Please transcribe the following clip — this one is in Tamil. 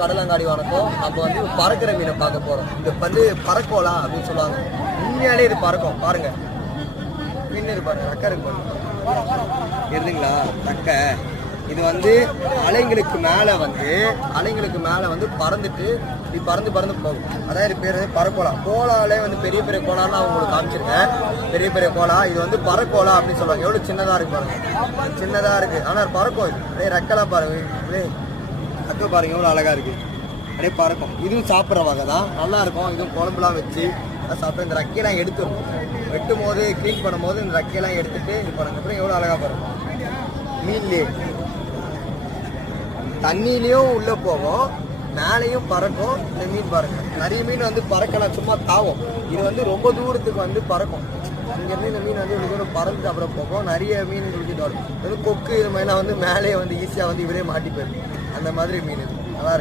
கடலங்காடி வணக்கம். நம்ம வந்து பறக்கிற மீனை பார்க்க போகிறோம். இது வந்து பறக்கோலா அப்படின்னு சொல்லுவாங்க. உண்மையாலே இது பறக்கும். பாருங்க, மீன் இருப்பாரு, ரக்கை இருக்கு இருந்துங்களா ரக்கை. இது வந்து அலைங்களுக்கு மேலே வந்து பறந்துட்டு இப்படி பறந்து போகும். அதான் இது பேர் பறக்கோலா. கோலாலே வந்து பெரிய பெரிய கோலான்னு நான் உங்களுக்கு காமிச்சிருக்கேன். பெரிய பெரிய கோலா இது வந்து பறக்கோலா அப்படின்னு சொல்லுவாங்க. எவ்வளோ சின்னதாக இருக்கு பாருங்க, சின்னதாக இருக்குது. ஆனால் பறக்கும். இது அப்படியே ரெக்கெல்லாம் பாருங்க, அப்படியே ரக்கை பாருங்க எவ்வளோ அழகாக இருக்குது. அப்படியே பறக்கும். இதுவும் சாப்பிட்ற வகை தான், நல்லா இருக்கும். இதுவும் குழம்புலாம் வச்சு சாப்பிட்டு இந்த ரக்கையெல்லாம் எடுத்துடும். வெட்டும் போது க்ளீன் பண்ணும் போது இந்த ரக்கையெல்லாம் எடுத்துட்டு இது பண்ணுங்க. அப்புறம் எவ்வளோ அழகாக பாருங்க. மீன்லேயே தண்ணியிலையும் உள்ளே போகும், மேலேயும் பறக்கும். இந்த மீன் பாருங்க, நிறைய மீன் வந்து பறக்கலாம், சும்மா தாவும். இது வந்து ரொம்ப தூரத்துக்கு வந்து பறக்கும். இங்கேருந்து இந்த மீன் வந்து இவ்வளோ தூரம் பறந்துட்டு அப்புறம் போகும். நிறைய மீன் வரும். இது வந்து கொக்கு இது மாதிரிலாம் வந்து மேலே வந்து ஈஸியாக வந்து இவரே மாட்டி போயிடும். அந்த மாதிரி மீன் இது.